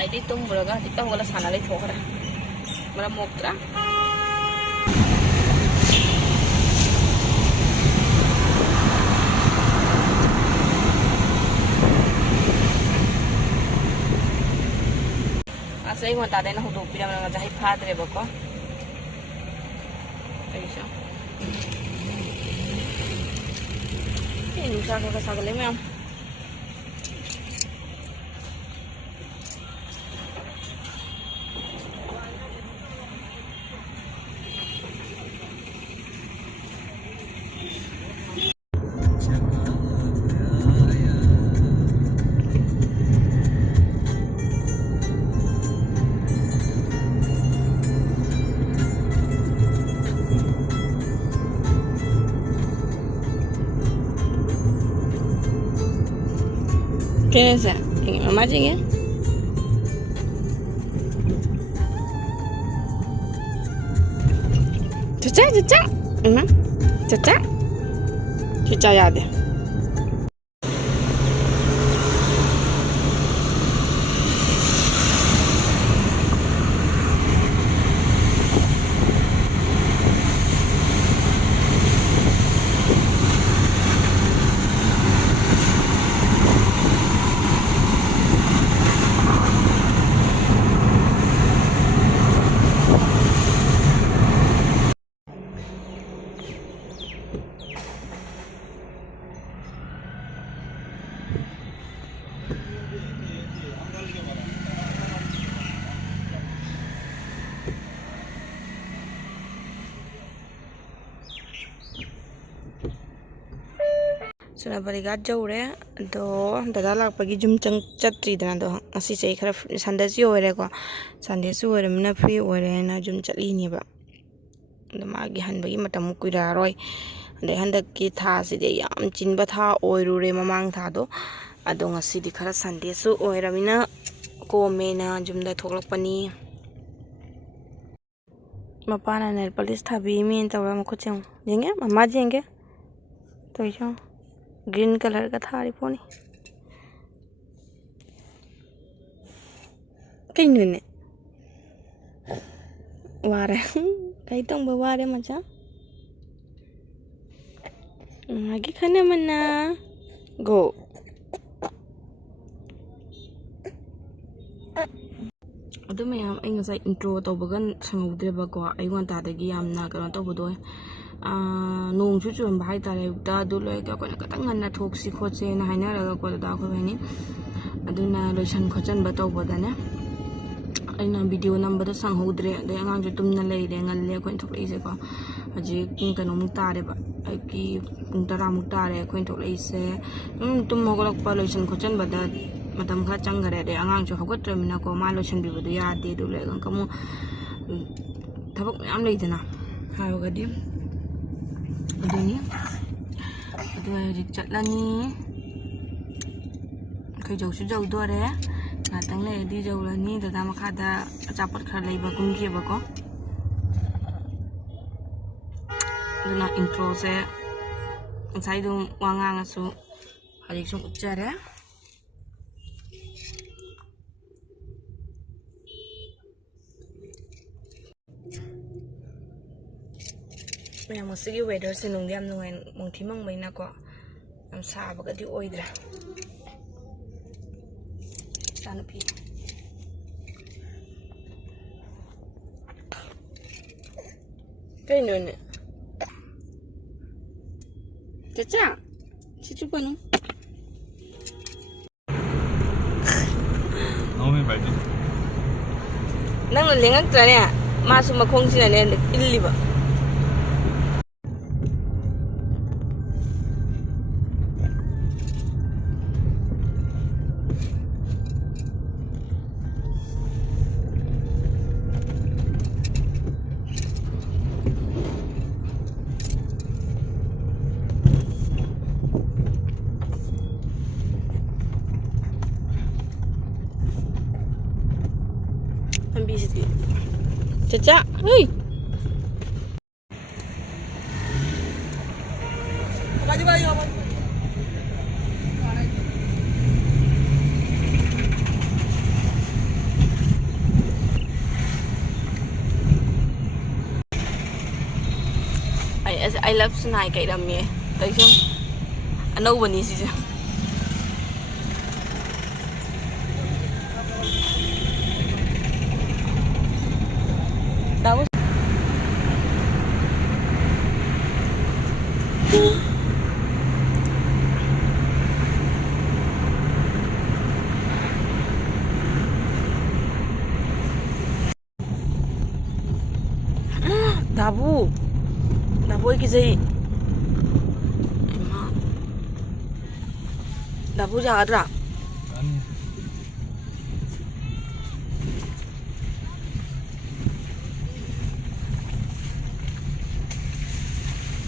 Side itu mulaga kita wala sana lagi thokra. Mala moktra. Asal ini tadi nak hudu pira mana jahit padre bako. Aisyah. Ini usah kita sagale me am. ¿Qué es eso? ¿Mamá llega? Chacha, chacha. Mamá. Chacha. Chacha ya de. Sudah berikat jauh deh, do dada lak pagi jum chatri dan do asih saya khra sandasi ore ko sandasi ore mana free ore na jum chatli ni ba do magi han bagi matam kuira roi de handa ki tha si de yam chin ba tha oiru re mamang tha do ado ngasi di khra sandesu oira mina ko mena jum da thoklak pani mapana nail polish thabi min tawra ma khocheng jenge mama jenge to jo green colour का थारी pony कहीं नहीं वारे कहीं तो बवारे मचा आगे खाने मना गो अदु मैं हम इंग साइ इंट्रो तो बगन संगुद्रे बको आई वन तादगी यामना करो तो बदोय नोंग चुचुन भाई तारे उता दुलोय का कोना कतंग गन्ना थोक्सी खोचे ना हाइना रगा को दा खो बेनी अदुना लोशन खोचन बतो बदने अइना वीडियो नंबर द संग होद्रे दे अंगांग जु तुमना लेरे ngale खोइन थोकलेसे को हजि पुंग कनो मु तारे बा की पुंग तरा मु तारे खोइन थोकलेसे तुम होगलक पा लोशन खोचन बदा मतम खा चंगरे दे अंगांग जु होगत्रमिना को मा लोशन बिबदु यादे दुले गं कमु थबक याम लेदना हायोगदि अदुनी अदु हजि चटलानी खै जौसु जौदोरे नातंग ले दि जौलानी ददा मखादा अचापट खरा लेबा गुमगेबको दुना इंट्रो से साइदु वांगांगसु हजि सु उच्चारे मैं मुझसे वेदर से नोंगे हम नोंगे मंगथी मंगबाय ना को हम साबगदि ओइद्रा सानु पी कहीं ने चाचा चिचु पनु 너무 말지 nang lengak trane masu makhong sina ne illiba Caca, hei. I love sunai kay dami tay siyang ano ba ni siya tapos Dabu ikizay Dabu jagadra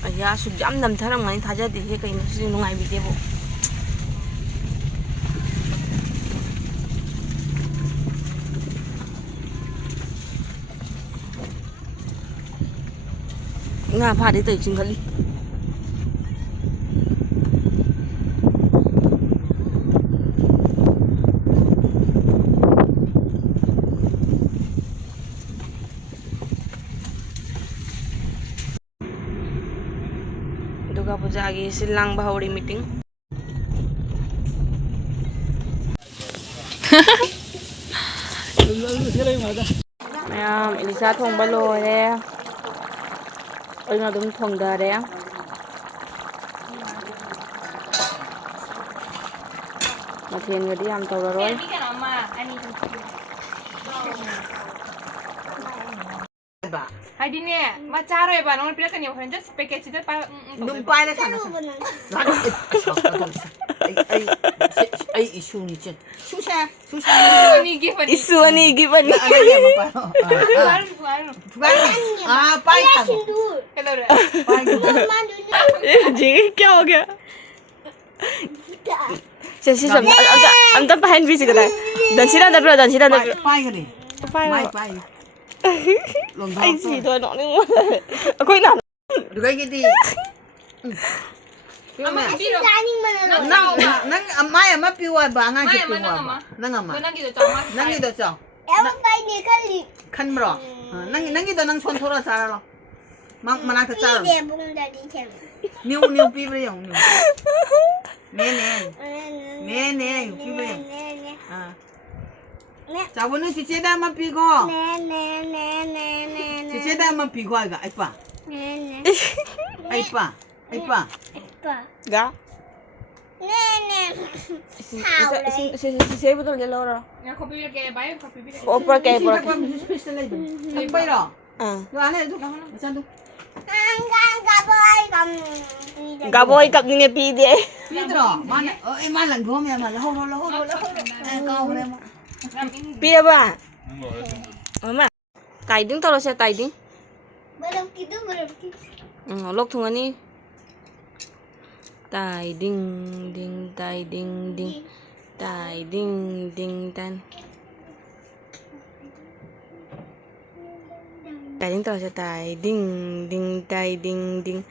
aya sujam namtharam ngani thaja dikhe kaino si nungai bidebo nga pha để tự chừng khali Duga puja agi silang bahuri meeting Ma'am Elisa thong ba lore Ôi nó đúng thòng đờ đấy á mà thuyền người đi làm tàu rồi hai đi nè mà cha rồi bà nó biết cái nhiều hơn rất spaghetti rất ba đúng quay đấy thằng ai isu ni chen susah ni given isu ni given pai thằng hello rồi chị क्या हो गया Sesi सब हम तो पहन भी सकते हैं दंसिला दबरा pai cái gì pai anh chỉ thôi nó nhưng mà coi nào được cái gì mà biết rồi nang mai mà piu ba ngang cái piu nang mà nang gì đó sao em phải đi cái khăn bro nang gì đó nang chọn thora sao rồi mà nang thật sao đi bung ra đi xem new piu bây giờ nè piu bây giờ 자 오늘 지체다만 피고 지체다만 피고 아이가 아이빠 gà xe bắt đầu lên lâu rồi nhà copy biết cái bài copy biết opera cái 스페셜 레이드 한 너 안에 도 괜찮아 gà boy cặp như pi đi 피들어 만 lần gom ya mà hô câu đây mà pi ba mà tay đứng tao xe tay đứng belum gitu lốc thùng anh tay ding tay ding tay ding tan tay đứng tao xe tay ding tay ding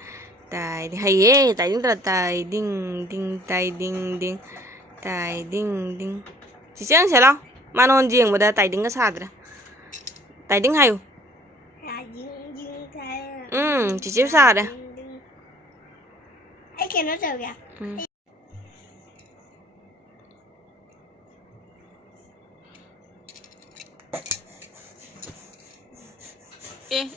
tay hay ấy tay đứng tao tay ding tay ding tay ding chị xem xe lo mà non riêng mà đã tay ding cái sao rồi tay ding hay chị chép sao đấy ai kia nó sao kìa ê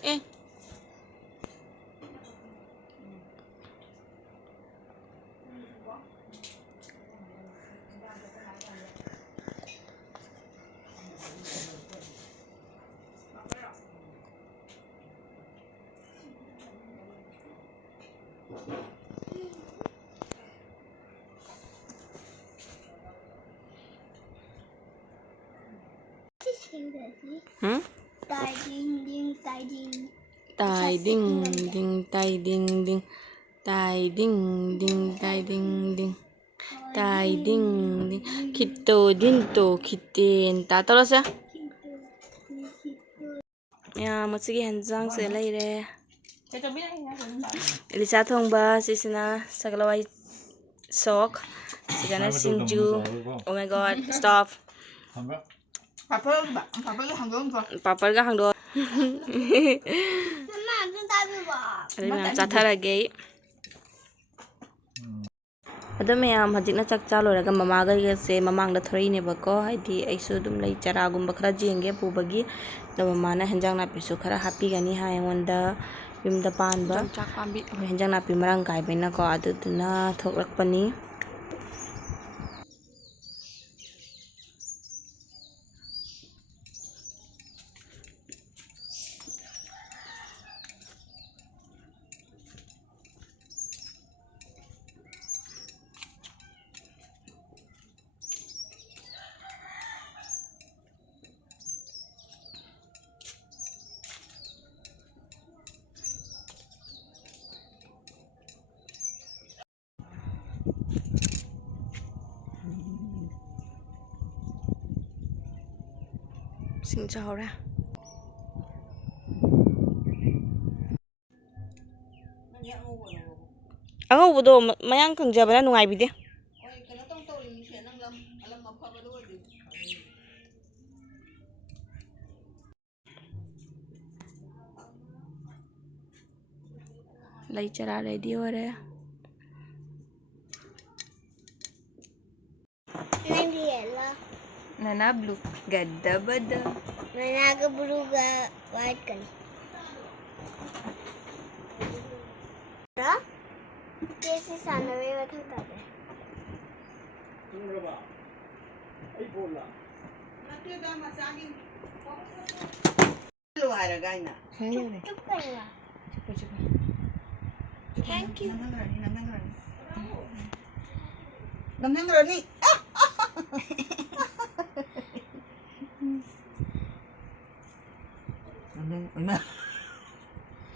hả tai ding tay ding tay ding tay ding tay ding kitto dinto kitten ta tao sao ya một sự hiện dạng sẽ lấy ra Elisa thong ba sisina sakalawai sok sigana sinju oh my god stop papel cái hàng đôi papal ka hang do mama Mudah tapi bah. ꯑꯗꯩ ꯃꯌꯥꯝ ꯆꯥꯊꯔꯒꯦ ꯑꯗꯣ ꯃꯌꯥꯝ ꯍꯧꯖꯤꯛꯅ ꯆꯥꯛ ꯆꯥ ꯂꯣꯏꯔꯒ ꯃꯃꯥꯒꯩꯒꯁꯦ ꯃꯃꯥꯡꯗ ꯊꯣꯔꯛꯏꯅꯦꯕꯀꯣ ꯍꯥꯏꯗꯤ ꯑꯩꯁꯨ ꯑꯗꯨꯝ ꯂꯩ ꯆꯔꯥꯒꯨꯝꯕ ꯈꯔ ꯌꯦꯡꯒꯦ ꯄꯨꯕꯒꯤ ꯑꯗꯣ ꯃꯃꯥꯅ ꯍꯦꯟꯖꯥꯡ ꯅꯥꯄꯤꯁꯨ ꯈꯔ ꯍꯥꯞꯄꯤꯒꯅꯤ ꯍꯥꯏ ꯑꯩꯉꯣꯟꯗ ꯌꯨꯝꯗ ꯄꯥꯟꯕ ꯑꯩꯈꯣꯏ ꯍꯦꯟꯖꯥꯡ ꯅꯥꯄꯤ ꯃꯔꯥꯡ ꯀꯥꯏꯕꯅꯤꯅꯀꯣ ꯑꯗꯨꯗꯨꯅ ꯊꯣꯛꯂꯛꯄꯅꯤ ꯁꯤꯡ ꯆꯥꯍꯧꯔꯦ ꯑꯉꯧꯕꯗꯣ ꯃꯌꯥꯡ ꯀꯪꯖꯕꯅ ꯅꯨꯡꯉꯥꯏꯕꯤꯗꯦ ꯂꯩ ꯆꯔꯥ ꯔꯦꯗꯤ ꯑꯣꯏꯔꯦ Nanti yellow. Nana blue. Gada bada. Nana ke blue ke white kan. Ra? Kesi sana we bathang tabe. Cup karwa. Thank you. Namnang rani. Namnang.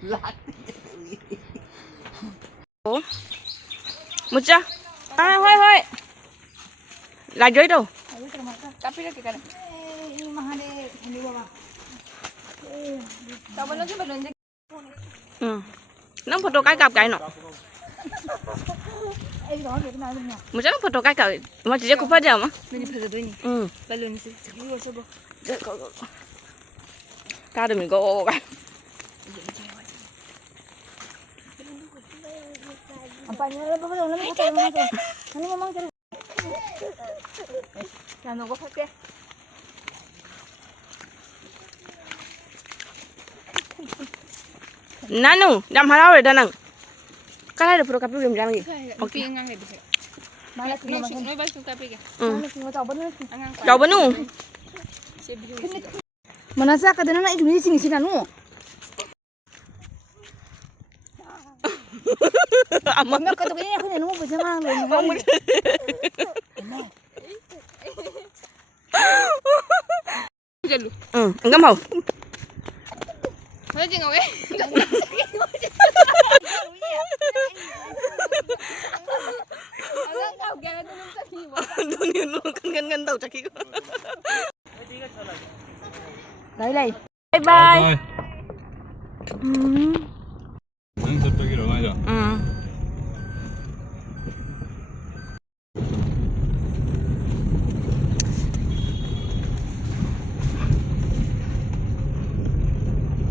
Lahat. một cha hoi hoi là dưới đâu Tapi lagi kan. Tahu belum sih belum je. nó photo cái cặp cái nọ một cha nó photo cái cặp mà chỉ có phát giờ mà Ni pada doi ni. Belum sih. Cakap dulu coba. ca được mình có cái Apa ni? Apa belum? Nanti kita memang tu. Nanti memang tu. Jangan nunggu pakai. nanu đam harau rồi đó nè cái này được photo cặp được làm gì Okay. Ngang ni bisa. Malas ni memang. Noi baik suka pergi. Mana semua tahu benar. Angang. đâu bên nu Mana sah kadang nak ikut sini sini nu. Amma kata begini aku ni nu berjamaah lu. Jalu. enggak mau Mana jengau eh? Alang kau gana tu nung sakit. dunia lu kan tahu cakik Lai lai. bye bye Nang 저쪽으로 가자.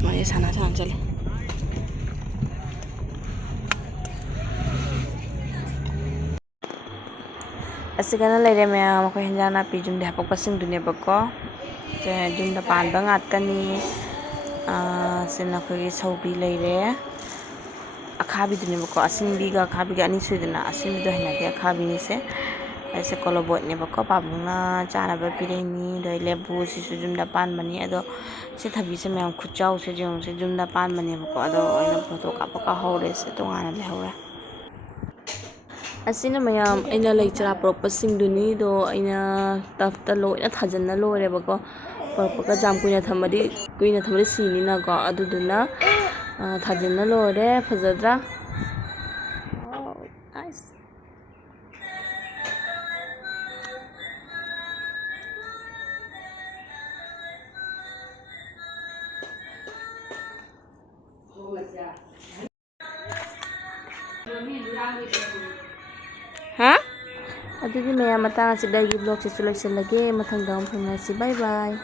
Mày sana sana chale asigana leire maya ko henjana pi jum de hapak pasing dunia bako je jum da pan ba ngat kani sina ko gi saubi leire akhabi dunia bako asingbi ga akhabi ga ani suidana asingbi do hina de akhabi ni se aise kolobot ne bako pabunga chana ba pireni doi lebu si su jum da pan mani ado se thabi se maya khuchau se jung se jum da pan mani bako ado aina photo ka pa ka hore se to ngana le hore asina mayam aina lei chara propasingduni do aina tafta loina thajana lore bako propaka jam kuina thamadi sini na ko aduduna thajana lore phajadra oh nice Hah? Aduh, ini maya mata ngasih dari vlog sesuai lagi, matang daun pernah sih, bye bye.